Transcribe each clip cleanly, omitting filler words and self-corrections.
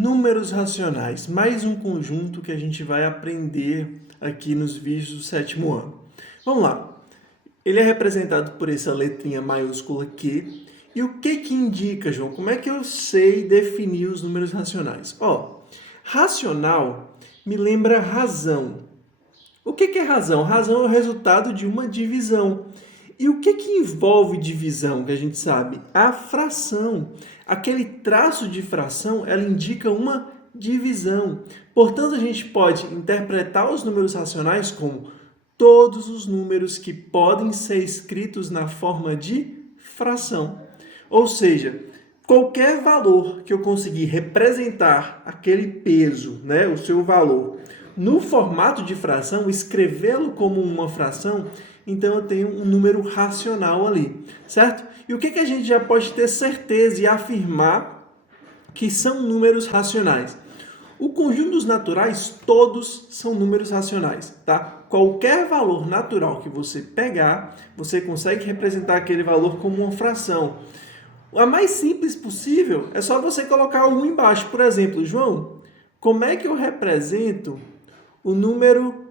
Números racionais, mais um conjunto que a gente vai aprender aqui nos vídeos do sétimo ano. Vamos lá. Ele é representado por essa letrinha maiúscula Q. E o que indica, João? Como é que eu sei definir os números racionais? Racional me lembra razão. O que é razão? Razão é o resultado de uma divisão. E o que envolve divisão, que a gente sabe? A fração. Aquele traço de fração, ela indica uma divisão. Portanto, a gente pode interpretar os números racionais como todos os números que podem ser escritos na forma de fração. Ou seja, qualquer valor que eu conseguir representar aquele peso, né, o seu valor, no formato de fração, escrevê-lo como uma fração, então eu tenho um número racional ali, certo? E o que a gente já pode ter certeza e afirmar que são números racionais? O conjunto dos naturais, todos são números racionais, tá? Qualquer valor natural que você pegar, você consegue representar aquele valor como uma fração. A mais simples possível é só você colocar o 1 embaixo. Por exemplo, João, como é que eu represento o número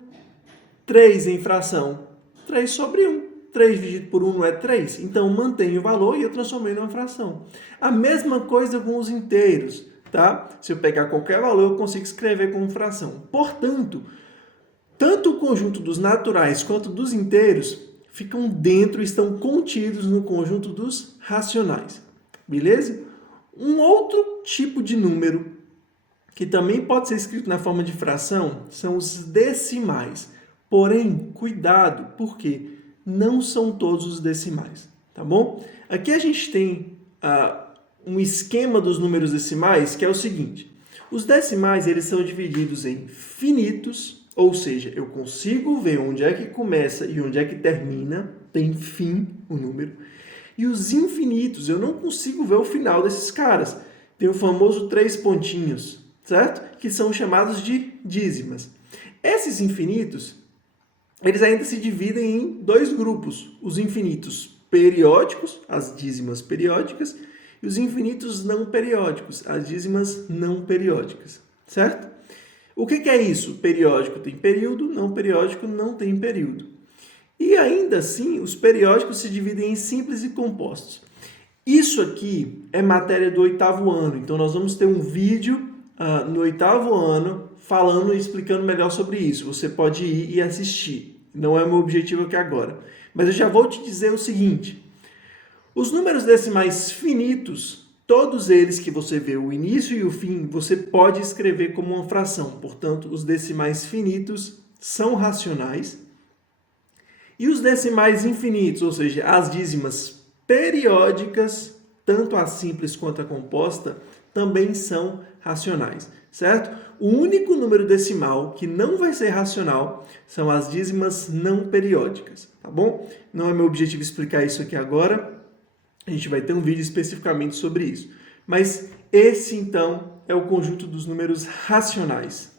3 em fração? 3 sobre 1. 3 dividido por 1 não é 3? Então, mantenho o valor e eu transformei numa fração. A mesma coisa com os inteiros, tá? Se eu pegar qualquer valor, eu consigo escrever como fração. Portanto, tanto o conjunto dos naturais quanto dos inteiros ficam dentro, estão contidos no conjunto dos racionais. Beleza? Um outro tipo de número que também pode ser escrito na forma de fração são os decimais. Porém, cuidado, porque não são todos os decimais, tá bom? Aqui a gente tem um esquema dos números decimais que é o seguinte. Os decimais eles são divididos em finitos, ou seja, eu consigo ver onde é que começa e onde é que termina, tem fim o número. E os infinitos, eu não consigo ver o final desses caras. Tem o famoso 3 pontinhos, certo? Que são chamados de dízimas. Esses infinitos, eles ainda se dividem em dois grupos. Os infinitos periódicos, as dízimas periódicas, e os infinitos não periódicos, as dízimas não periódicas, certo? O que é isso? Periódico tem período, não periódico não tem período. E ainda assim, os periódicos se dividem em simples e compostos. Isso aqui é matéria do 8º ano, então nós vamos ter um vídeo no 8º ano falando e explicando melhor sobre isso. Você pode ir e assistir. Não é o meu objetivo aqui agora. Mas eu já vou te dizer o seguinte. Os números decimais finitos, todos eles que você vê o início e o fim, você pode escrever como uma fração. Portanto, os decimais finitos são racionais. E os decimais infinitos, ou seja, as dízimas periódicas, tanto a simples quanto a composta, também são racionais, certo? O único número decimal que não vai ser racional são as dízimas não periódicas, tá bom? Não é meu objetivo explicar isso aqui agora, a gente vai ter um vídeo especificamente sobre isso. Mas esse, então, é o conjunto dos números racionais.